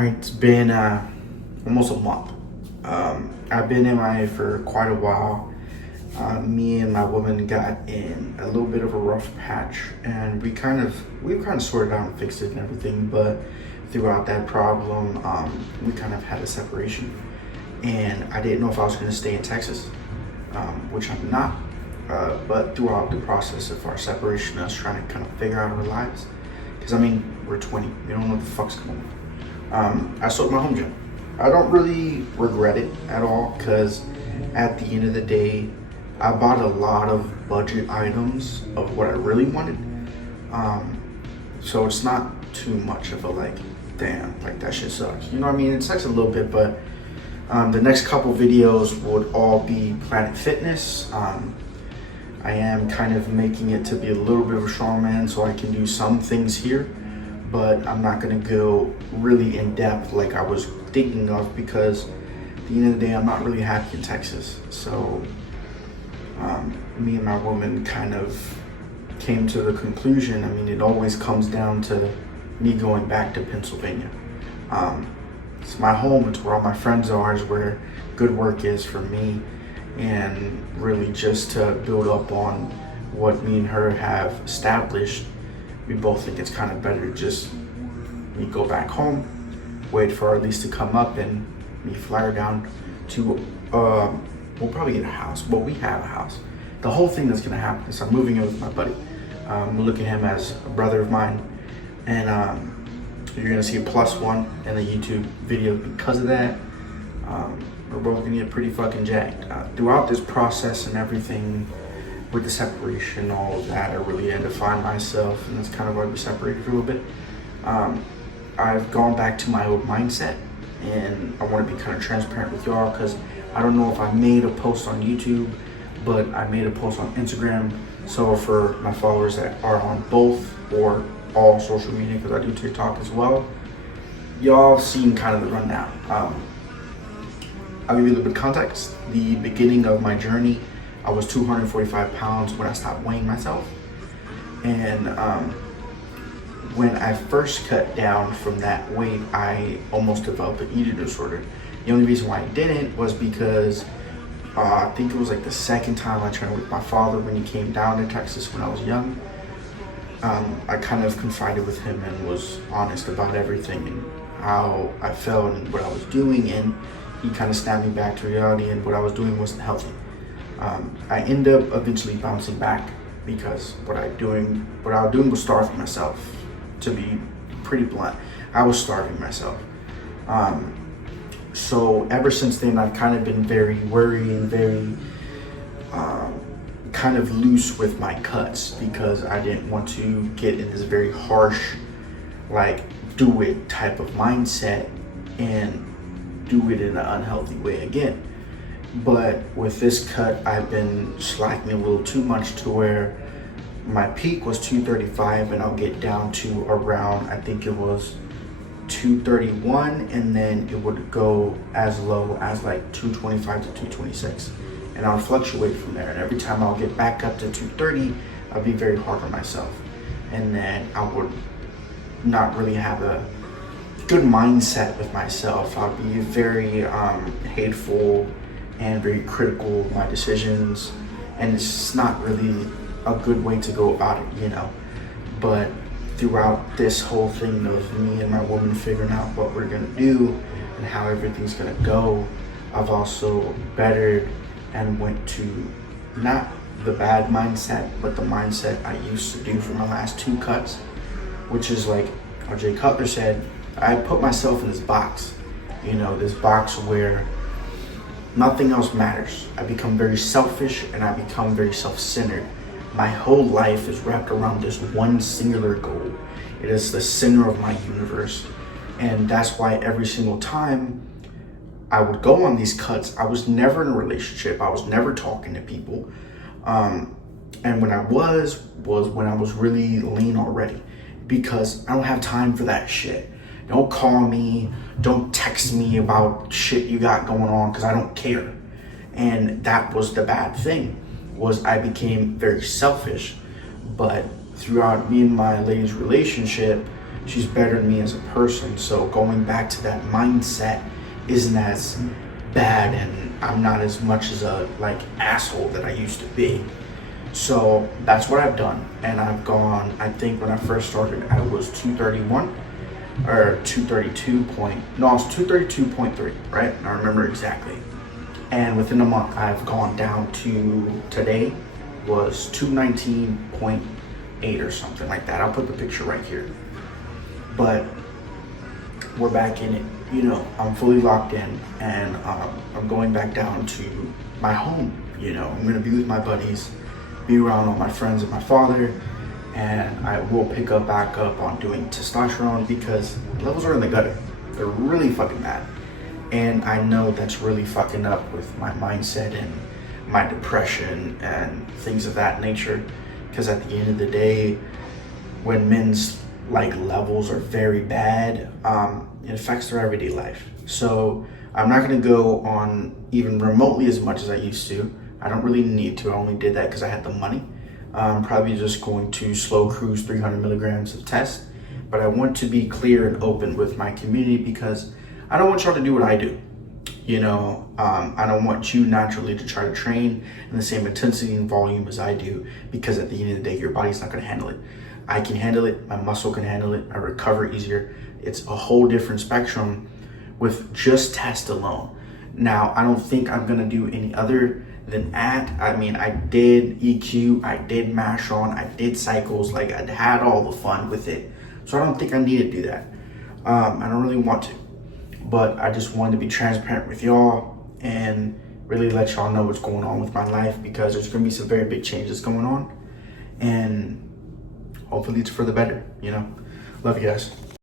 Right, it's been almost a month. I've been MIA for quite a while. Me and my woman got in a little bit of a rough patch, and we kind of sorted out and fixed it and everything. But throughout that problem, we kind of had a separation, and I didn't know if I was going to stay in Texas, which I'm not. But throughout the process of our separation, us trying to kind of figure out our lives, because I mean we're 20, we don't know what the fuck's going on. I sold my home gym. I don't really regret it at all, because at the end of the day, I bought a lot of budget items of what I really wanted. So it's not too much of a like, damn, like that shit sucks. You know what I mean? It sucks a little bit, but the next couple videos would all be Planet Fitness. I am kind of making it to be a little bit of a strongman, so I can do some things here, but I'm not gonna go really in depth like I was thinking of, because at the end of the day, I'm not really happy in Texas. So me and my woman kind of came to the conclusion, I mean, it always comes down to me going back to Pennsylvania. It's my home, it's where all my friends are, it's where good work is for me, and really just to build up on what me and her have established. We both think it's kind of better to just me go back home, wait for our lease to come up, and me fly her down to, we'll probably get a house. Well, we have a house. The whole thing that's gonna happen is I'm moving in with my buddy. We look at him as a brother of mine, and you're gonna see a +1 in the YouTube video because of that. We're both gonna get pretty fucking jacked. Throughout this process and everything, with the separation, all of that, I really had to find myself, and that's kind of why we separated for a little bit. I've gone back to my old mindset, and I want to be kind of transparent with y'all, because I don't know if I made a post on YouTube, but I made a post on Instagram. So for my followers that are on both or all social media, because I do TikTok as well, y'all seen kind of the rundown. I'll give you a little bit of context. The beginning of my journey, I was 245 pounds when I stopped weighing myself. And when I first cut down from that weight, I almost developed an eating disorder. The only reason why I didn't was because I think it was like the second time I trained with my father when he came down to Texas when I was young. I kind of confided with him and was honest about everything and how I felt and what I was doing, and he kind of snapped me back to reality, and what I was doing wasn't healthy. I ended up eventually bouncing back, because what I was doing was starving myself. To be pretty blunt, I was starving myself. So ever since then, I've kind of been very worried and very kind of loose with my cuts, because I didn't want to get in this very harsh, like, do it type of mindset and do it in an unhealthy way again. But with this cut, I've been slacking a little too much, to where my peak was 235, and I'll get down to around, I think it was 231, and then it would go as low as like 225 to 226, and I'll fluctuate from there. And every time I'll get back up to 230, I'll be very hard on myself, and then I would not really have a good mindset with myself. I'll be very hateful and very critical of my decisions, and it's just not really a good way to go about it, you know. But throughout this whole thing of me and my woman figuring out what we're gonna do and how everything's gonna go, I've also bettered and went to not the bad mindset, but the mindset I used to do for my last 2 cuts, which is like RJ Cutler said, I put myself in this box, you know, this box where nothing else matters. I become very selfish, and I become very self-centered. My whole life is wrapped around this one singular goal. It is the center of my universe. And that's why every single time I would go on these cuts, I was never in a relationship. I was never talking to people. And when I was when I was really lean already, because I don't have time for that shit. Don't call me, don't text me about shit you got going on, because I don't care. And that was the bad thing, was I became very selfish. But throughout me and my lady's relationship, she's better than me as a person. So going back to that mindset isn't as bad, and I'm not as much as a asshole that I used to be. So that's what I've done, and I've gone, I think when I first started I was 231 or 232 point, no, I was 232.3, right? I remember exactly. And within a month I've gone down to, today was 219.8 or something like that. I'll put the picture right here. But we're back in it, you know. I'm fully locked in, and I'm going back down to my home, you know. I'm gonna be with my buddies, be around all my friends and my father, and I will pick up back up on doing testosterone because levels are in the gutter. They're really fucking bad. And I know that's really fucking up with my mindset and my depression and things of that nature. Because at the end of the day, when men's levels are very bad, it affects their everyday life. So I'm not gonna go on even remotely as much as I used to. I don't really need to. I only did that because I had the money. I'm probably just going to slow cruise 300 milligrams of test. But I want to be clear and open with my community because I don't want y'all to do what I do. You know, I don't want you naturally to try to train in the same intensity and volume as I do, because at the end of the day, your body's not gonna handle it. I can handle it, my muscle can handle it, I recover easier. It's a whole different spectrum with just test alone. Now, I don't think I'm gonna do any other than that. I mean, I did EQ, I did mash on, I did cycles, I had all the fun with it. So I don't think I need to do that. I don't really want to, but I just wanted to be transparent with y'all and really let y'all know what's going on with my life, because there's gonna be some very big changes going on, and hopefully it's for the better, you know. Love you guys.